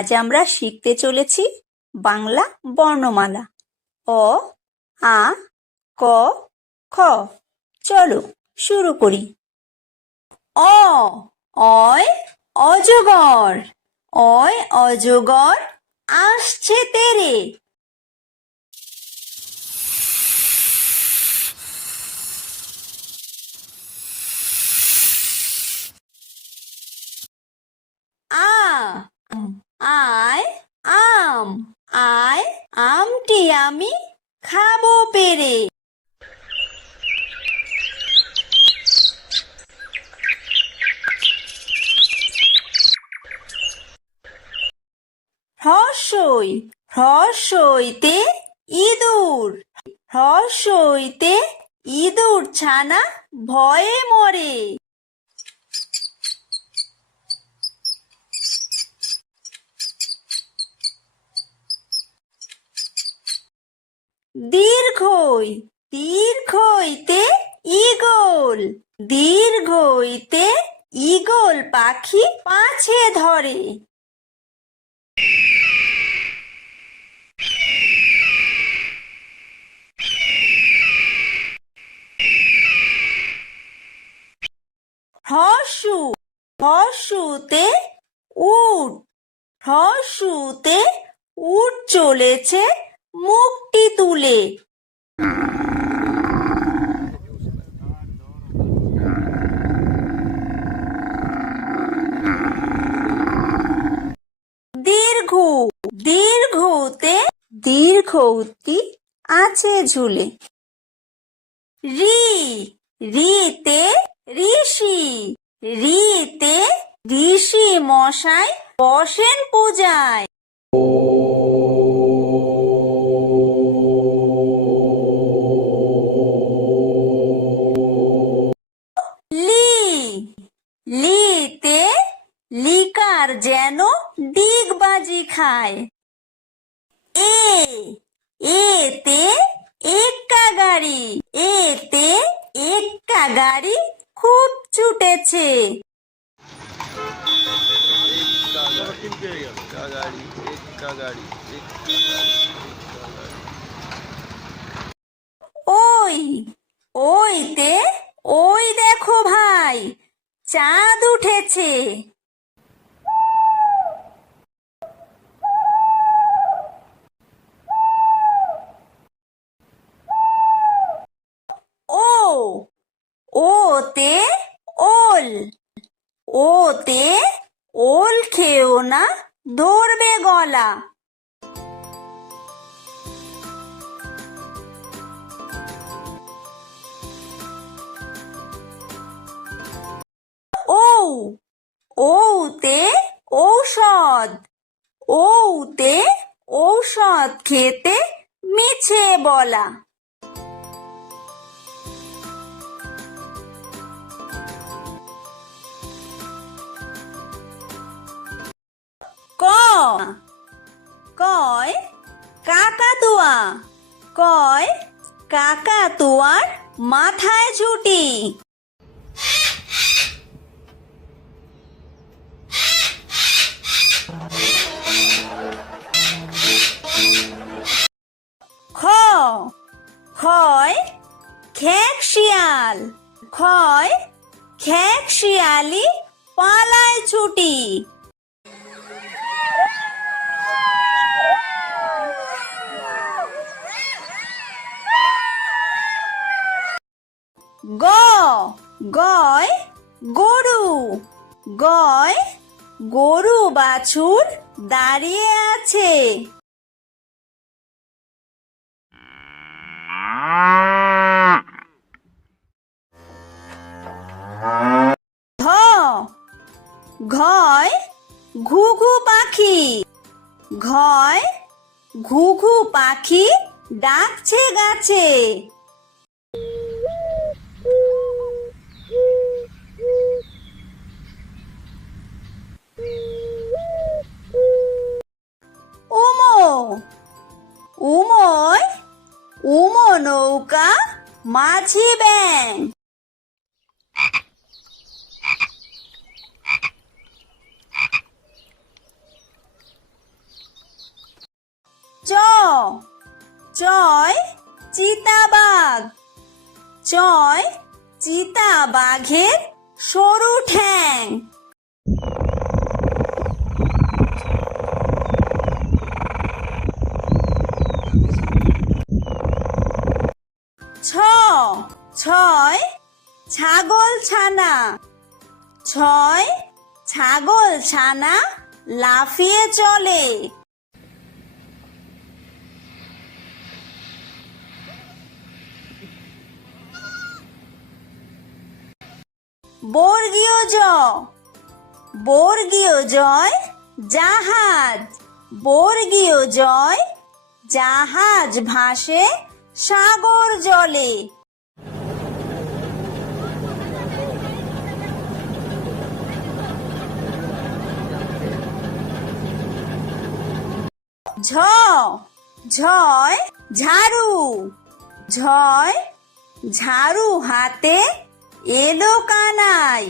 আজ আমরা শিখতে চলেছি বাংলা বর্ণমালা অ, আ, ক, খ। চলো শুরু করি। অ, অয় অজগর, অয় অজগর আসছে তেরে। আ, আয় আম, আয় আমটি আমি খাবো পেরে। হ্রস্বই, হ্রস্বইতে ইঁদুর, হ্রস্বইতে ইঁদুর ছানা ভয়ে মরে। দীর্ঘই, দীর্ঘইতে ঈগল, দীর্ঘইতে ঈগল পাখি পাছে ধরে। হ্রস্বু, হ্রস্বুতে উট, হ্রস্বুতে উট চলেছে মুখটি তুলে। দীর্ঘ, দীর্ঘতে দীর্ঘউতি আছে ঝুলে। রি, রিতে ঋষি, রিতে ঋষি মশাই বসেন পূজায়। লি, লিতে লিকার যেন ডিগবাজি খায়। এ, এতে এক্কা গাড়ি, এতে এক্কা গাড়ি খুব ছুটেছে। ওই, ওইতে ওই দেখো ভাই চাঁদ উঠেছে। ও, ওতে ওল, ওতে ওল খেও না ধরবে গলা। ও, ওতে ঔষধ, ওতে ঔষধ খেতে মিছে বলা। ক, কয় কাকাতুয়া, কয় কাকাতুয়ার মাথায় ঝুঁটি। খ, খয় খেক শিয়াল, খয় খেক শিয়ালি পালায় ছুটি। গ, গয় গরু, গয় গরু বাছুর দাঁড়িয়ে আছে। ঘ, ঘয় ঘুঘু পাখি, ঘয় ঘুঘু পাখি ডাকছে গাছে। উমো, উময় উমো নৌকা মাঝি ব্যাং। চ চয় চিতাবাঘ চয় চিতাবাঘের সরু ঠ্যাং ছ ছয় ছাগল ছানা ছয় ছাগল ছানা লাফিয়ে চলে বর্গীয় জ বর্গীয় জয় জাহাজ বর্গীয় জয় জাহাজ ভাসে সাগর জলে ঝ ঝয় ঝাড়ু ঝয় ঝাড়ু হাতে এলো কানাই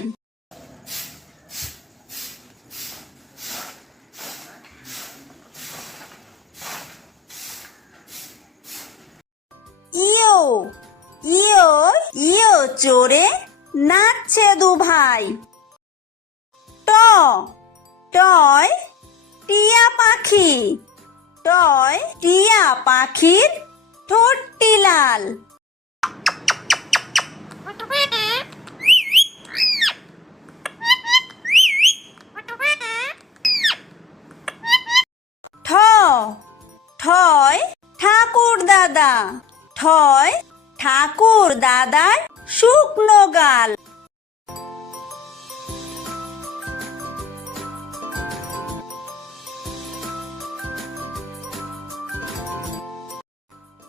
ইয়ো ইয়ো ইয়ো চড়ে নাচছে দু ভাই ট টয় টিয়া পাখি টয় টিয়া পাখির ঠোঁটটি লাল ঠ ঠয় ঠাকুর দাদা ঠয় ঠাকুর দাদার শুকনো গাল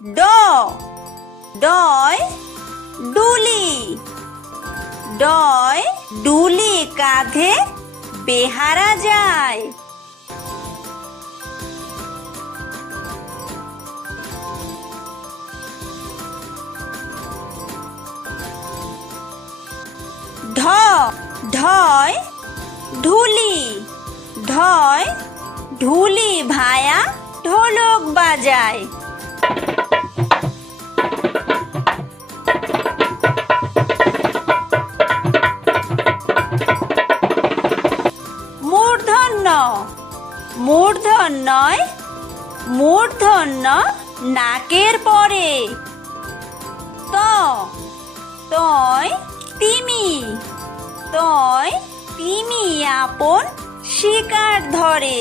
ড ডয় ডুলি ডয় ডুলি কাঁধে বেহারা যায় ঢ ঢয় ঢুলি ঢয় ঢুলি ভায়া ঢোলক বাজায় মূর্ধন্য মূর্ধন্যয় মূর্ধন্য নাকের পরে ত তয় তিমি তয় তিমি আপন শিকার ধরে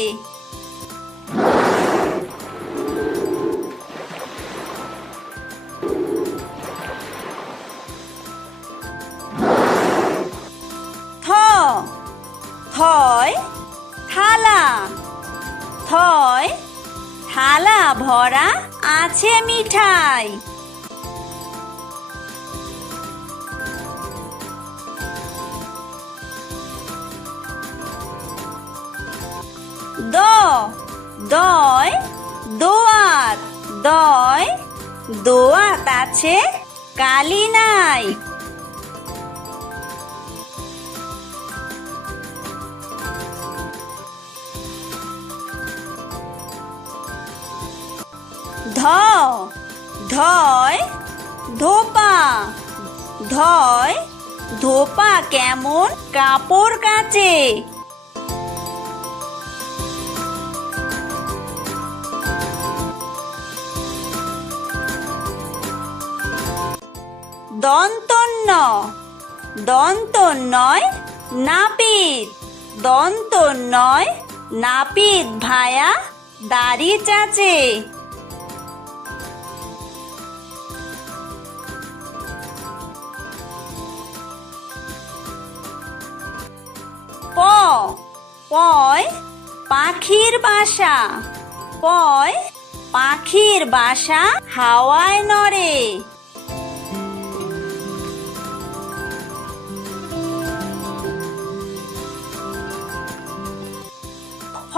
থ থয় থালা থয় থালা ভরা আছে মিঠাই দ দয় দোয়াত দয় দোয়াত আছে কালি নাই ধ ধয় ধোপা ধয় ধোপা কেমন কাপড় কাচে দন্তন্য দন্তন্যয় নাপিত দন্তন্যয় নাপিত ভায়া দাড়ি চাচে প পয় পাখির বাসা পয় পাখির বাসা হাওয়ায় নড়ে ফ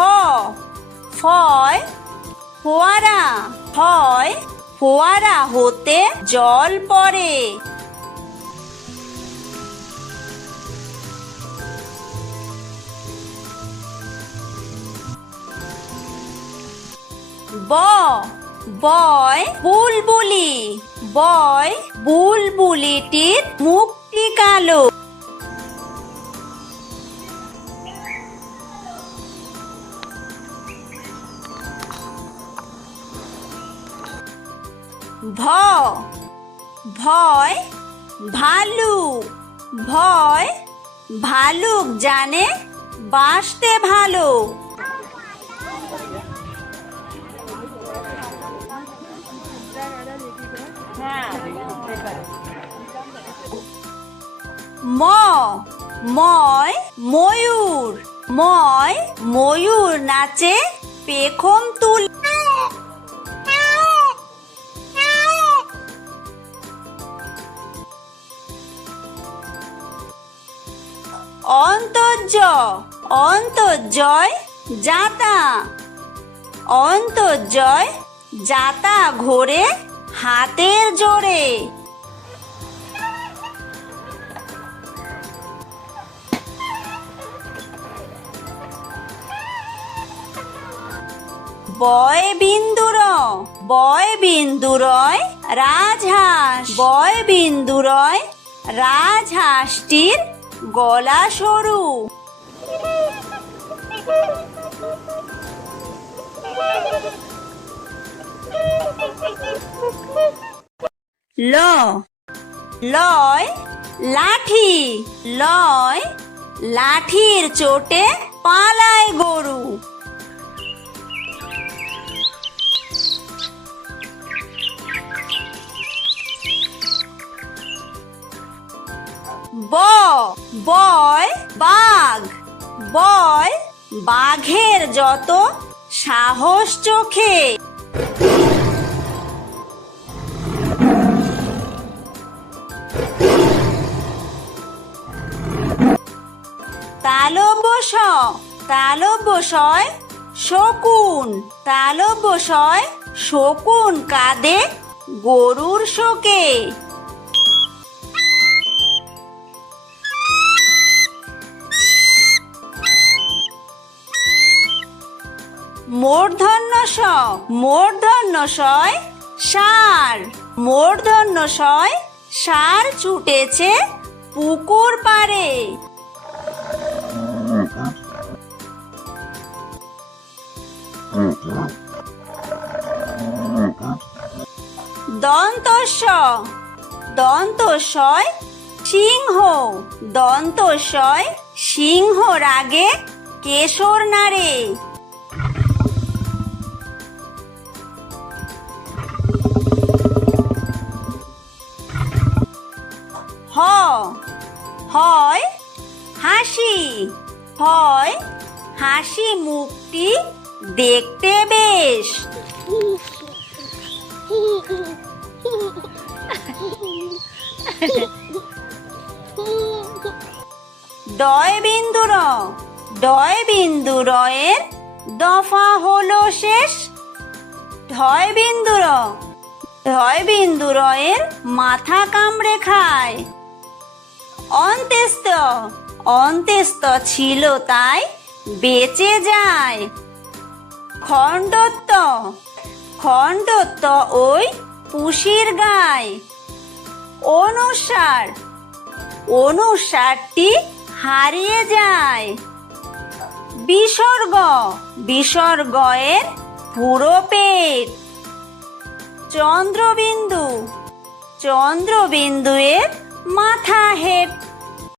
ফয় ফোয়ারা ফয় ফোয়ারা হতে জল পড়ে ব বয় বুলবুলি, বয় বুলবুলিটির মুখটি কালো। ভয় ভালুক, ভয় ভালুক জানে বাসতে ভালো। ময় ময়ূর, ময় ময়ূর নাচে পেখম তুলে। অন্তর্জয় যাতা, অন্তর্জয় যাতা ঘোরে হাতের জোরে। বয় বিন্দুরয় রাজহাঁস, বয় বিন্দুরয় রাজহাঁসটির গলা সরু। লয় লাঠি, লয় লাঠির চোটে পালায় গরু। বয় বাঘ, বয় বাঘের যত সাহস চোখে। তালব্যশয় শকুন, তালব্যশয় শকুন কাঁদে গরুর শোকে। মূর্ধন্যশয় ষাঁড়, মূর্ধন্যশয় ষাঁড় ছুটেছে পুকুর পাড়ে। দন্তস্বয় সিংহ, দন্তস্বয় সিংহ রাগে কেশর নাড়ে। হয় হাসি, হয় হাসি মুখটি দেখতে বেশ। ডয় বিন্দুরয়ের দফা হলো শেষ। ঢয় বিন্দুরয়ের মাথা কামড়ে খায়। অন্ত্যেস্ত ছিল তাই বেঁচে যায়। খণ্ডত্ব ওই পুষির গায়। অনুসারটি হারিয়ে যায়। বিসর্গয়ের পুরো পেট। চন্দ্রবিন্দুয়ের মাথা হেট।